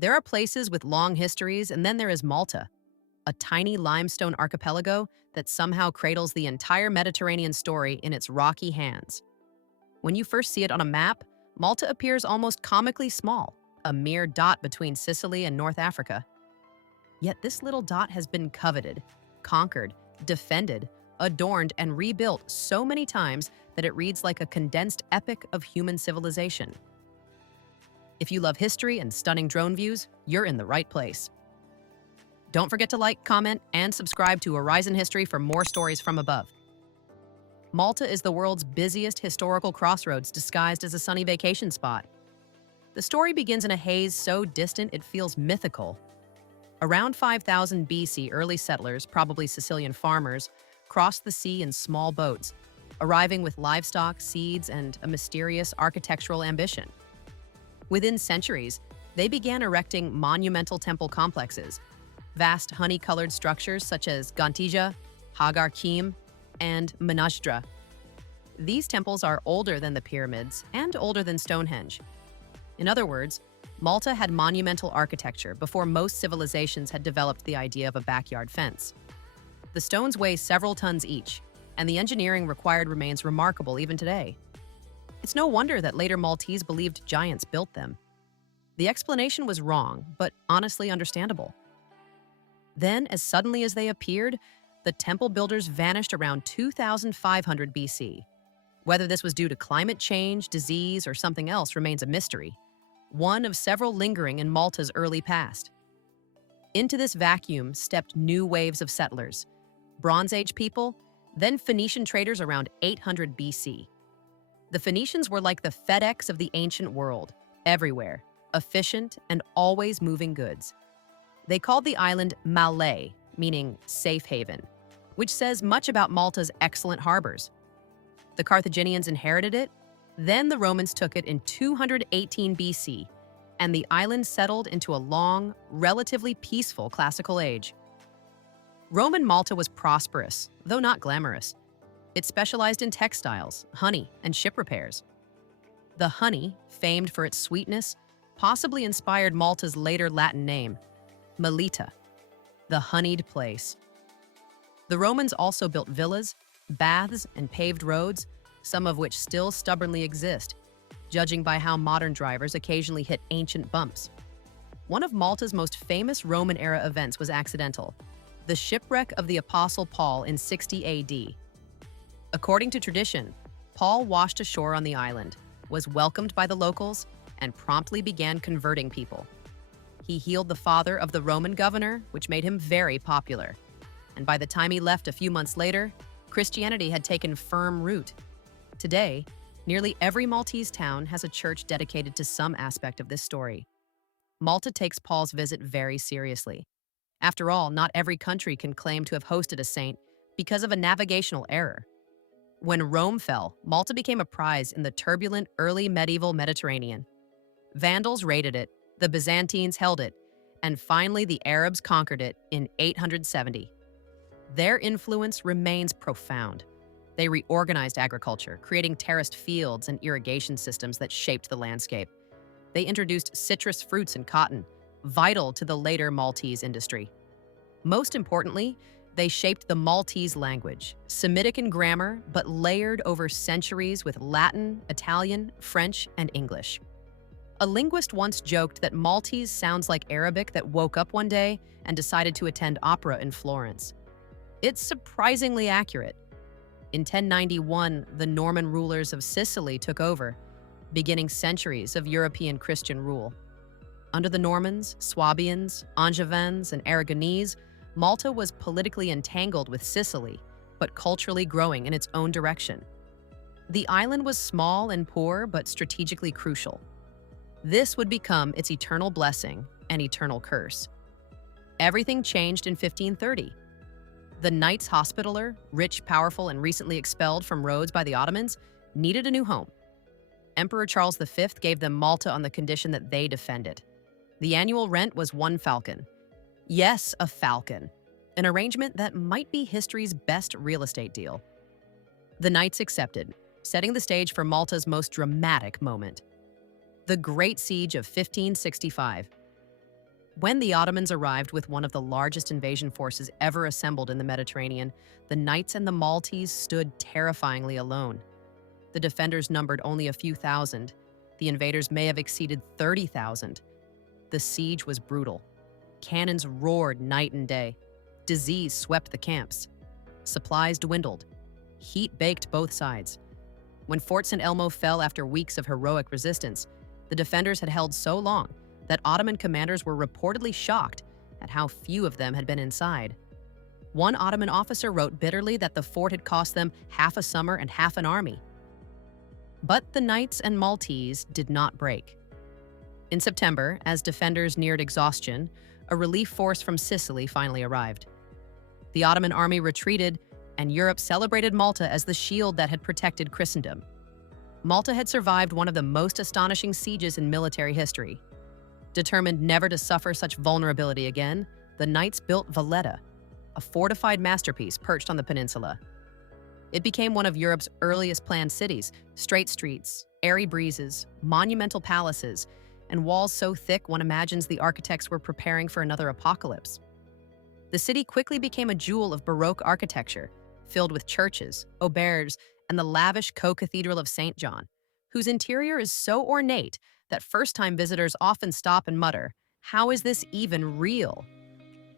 There are places with long histories, and then there is Malta, a tiny limestone archipelago that somehow cradles the entire Mediterranean story in its rocky hands. When you first see it on a map, Malta appears almost comically small, a mere dot between Sicily and North Africa. Yet this little dot has been coveted, conquered, defended, adorned, and rebuilt so many times that it reads like a condensed epic of human civilization. If you love history and stunning drone views, you're in the right place. Don't forget to like, comment, and subscribe to Horizon History for more stories from above. Malta is the world's busiest historical crossroads disguised as a sunny vacation spot. The story begins in a haze so distant it feels mythical. Around 5000 BC, early settlers, probably Sicilian farmers, crossed the sea in small boats, arriving with livestock, seeds, and a mysterious architectural ambition. Within centuries, they began erecting monumental temple complexes, vast honey-colored structures such as Gantija, Hagar Kim, and Menajdra. These temples are older than the pyramids and older than Stonehenge. In other words, Malta had monumental architecture before most civilizations had developed the idea of a backyard fence. The stones weigh several tons each, and the engineering required remains remarkable even today. It's no wonder that later Maltese believed giants built them. The explanation was wrong, but honestly understandable. Then, as suddenly as they appeared, the temple builders vanished around 2500 BC. Whether this was due to climate change, disease, or something else remains a mystery, one of several lingering in Malta's early past. Into this vacuum stepped new waves of settlers, Bronze Age people, then Phoenician traders around 800 BC. The Phoenicians were like the FedEx of the ancient world, everywhere, efficient and always moving goods. They called the island Malé, meaning safe haven, which says much about Malta's excellent harbors. The Carthaginians inherited it, then the Romans took it in 218 BC, and the island settled into a long, relatively peaceful classical age. Roman Malta was prosperous, though not glamorous. It specialized in textiles, honey, and ship repairs. The honey, famed for its sweetness, possibly inspired Malta's later Latin name, Melita, the honeyed place. The Romans also built villas, baths, and paved roads, some of which still stubbornly exist, judging by how modern drivers occasionally hit ancient bumps. One of Malta's most famous Roman-era events was accidental: the shipwreck of the Apostle Paul in 60 AD. According to tradition, Paul washed ashore on the island, was welcomed by the locals, and promptly began converting people. He healed the father of the Roman governor, which made him very popular. And by the time he left a few months later, Christianity had taken firm root. Today, nearly every Maltese town has a church dedicated to some aspect of this story. Malta takes Paul's visit very seriously. After all, not every country can claim to have hosted a saint because of a navigational error. When Rome fell, Malta became a prize in the turbulent early medieval Mediterranean. Vandals raided it, the Byzantines held it, and finally the Arabs conquered it in 870. Their influence remains profound. They reorganized agriculture, creating terraced fields and irrigation systems that shaped the landscape. They introduced citrus fruits and cotton, vital to the later Maltese industry. Most importantly, they shaped the Maltese language, Semitic in grammar, but layered over centuries with Latin, Italian, French, and English. A linguist once joked that Maltese sounds like Arabic that woke up one day and decided to attend opera in Florence. It's surprisingly accurate. In 1091, the Norman rulers of Sicily took over, beginning centuries of European Christian rule. Under the Normans, Swabians, Angevins, and Aragonese, Malta was politically entangled with Sicily, but culturally growing in its own direction. The island was small and poor, but strategically crucial. This would become its eternal blessing and eternal curse. Everything changed in 1530. The Knights Hospitaller, rich, powerful, and recently expelled from Rhodes by the Ottomans, needed a new home. Emperor Charles V gave them Malta on the condition that they defend it. The annual rent was 1 falcon. Yes, a falcon. An arrangement that might be history's best real estate deal. The Knights accepted, setting the stage for Malta's most dramatic moment: the Great Siege of 1565. When the Ottomans arrived with one of the largest invasion forces ever assembled in the Mediterranean, the Knights and the Maltese stood terrifyingly alone. The defenders numbered only a few thousand. The invaders may have exceeded 30,000. The siege was brutal. Cannons roared night and day. Disease swept the camps. Supplies dwindled. Heat baked both sides. When Fort St. Elmo fell after weeks of heroic resistance, the defenders had held so long that Ottoman commanders were reportedly shocked at how few of them had been inside. One Ottoman officer wrote bitterly that the fort had cost them half a summer and half an army. But the Knights and Maltese did not break. In September, as defenders neared exhaustion, a relief force from Sicily finally arrived. The Ottoman army retreated, and Europe celebrated Malta as the shield that had protected Christendom. Malta had survived one of the most astonishing sieges in military history. Determined never to suffer such vulnerability again, the Knights built Valletta, a fortified masterpiece perched on the peninsula. It became one of Europe's earliest planned cities: straight streets, airy breezes, monumental palaces, and walls so thick one imagines the architects were preparing for another apocalypse. The city quickly became a jewel of Baroque architecture, filled with churches, auberges, and the lavish co-cathedral of St. John, whose interior is so ornate that first-time visitors often stop and mutter, "How is this even real?"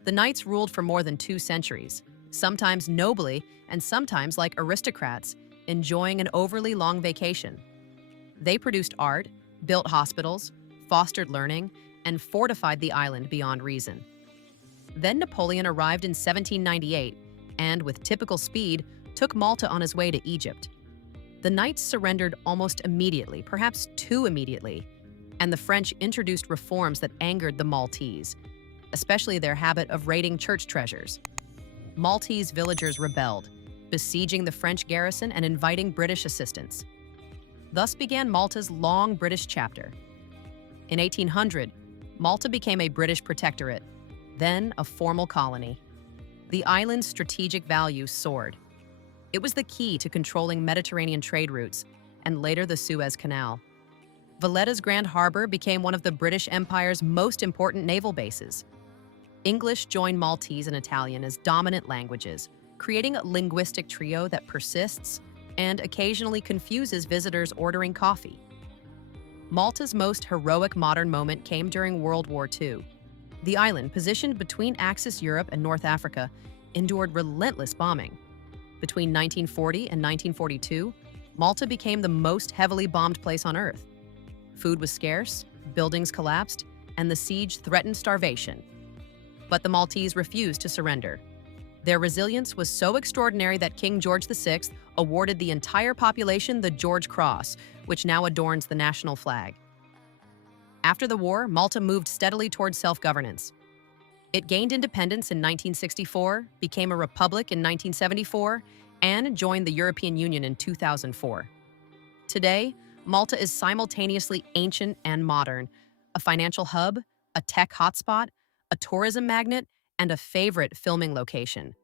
The Knights ruled for more than 2 centuries, sometimes nobly and sometimes like aristocrats, enjoying an overly long vacation. They produced art, built hospitals, fostered learning, and fortified the island beyond reason. Then Napoleon arrived in 1798 and, with typical speed, took Malta on his way to Egypt. The Knights surrendered almost immediately, perhaps too immediately, and the French introduced reforms that angered the Maltese, especially their habit of raiding church treasures. Maltese villagers rebelled, besieging the French garrison and inviting British assistance. Thus began Malta's long British chapter. In 1800, Malta became a British protectorate, then a formal colony. The island's strategic value soared. It was the key to controlling Mediterranean trade routes and later the Suez Canal. Valletta's Grand Harbor became one of the British Empire's most important naval bases. English joined Maltese and Italian as dominant languages, creating a linguistic trio that persists and occasionally confuses visitors ordering coffee. Malta's most heroic modern moment came during World War II. The island, positioned between Axis Europe and North Africa, endured relentless bombing. Between 1940 and 1942, Malta became the most heavily bombed place on Earth. Food was scarce, buildings collapsed, and the siege threatened starvation. But the Maltese refused to surrender. Their resilience was so extraordinary that King George VI awarded the entire population the George Cross, which now adorns the national flag. After the war, Malta moved steadily towards self-governance. It gained independence in 1964, became a republic in 1974, and joined the European Union in 2004. Today, Malta is simultaneously ancient and modern, a financial hub, a tech hotspot, a tourism magnet, and a favorite filming location.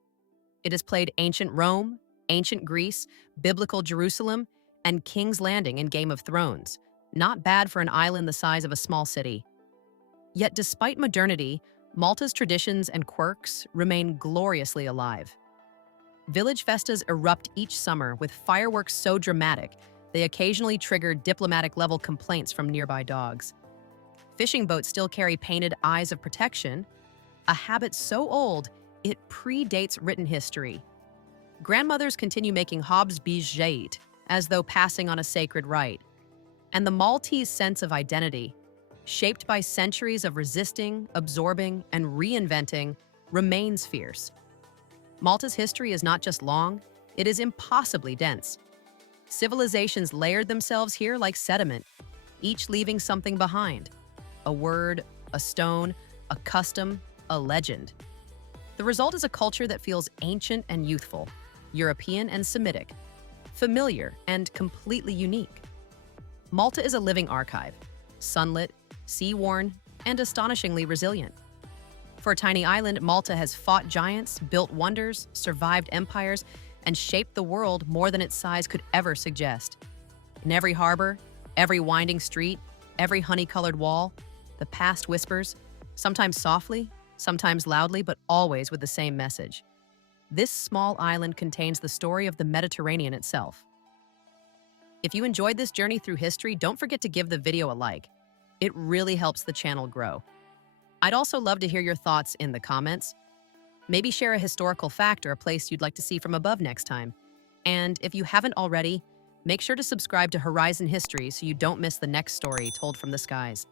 It has played ancient Rome, ancient Greece, biblical Jerusalem, and King's Landing in Game of Thrones. Not bad for an island the size of a small city. Yet despite modernity, Malta's traditions and quirks remain gloriously alive. Village festas erupt each summer with fireworks so dramatic they occasionally trigger diplomatic-level complaints from nearby dogs. Fishing boats still carry painted eyes of protection, a habit so old it predates written history. Grandmothers continue making Hobbs bijait as though passing on a sacred rite. And the Maltese sense of identity, shaped by centuries of resisting, absorbing, and reinventing, remains fierce. Malta's history is not just long, it is impossibly dense. Civilizations layered themselves here like sediment, each leaving something behind: a word, a stone, a custom, a legend. The result is a culture that feels ancient and youthful, European and Semitic, familiar and completely unique. Malta is a living archive, sunlit, sea-worn, and astonishingly resilient. For a tiny island, Malta has fought giants, built wonders, survived empires, and shaped the world more than its size could ever suggest. In every harbor, every winding street, every honey-colored wall, the past whispers, sometimes softly, sometimes loudly, but always with the same message. This small island contains the story of the Mediterranean itself. If you enjoyed this journey through history, don't forget to give the video a like. It really helps the channel grow. I'd also love to hear your thoughts in the comments. Maybe share a historical fact or a place you'd like to see from above next time. And if you haven't already, make sure to subscribe to Horizon History so you don't miss the next story told from the skies.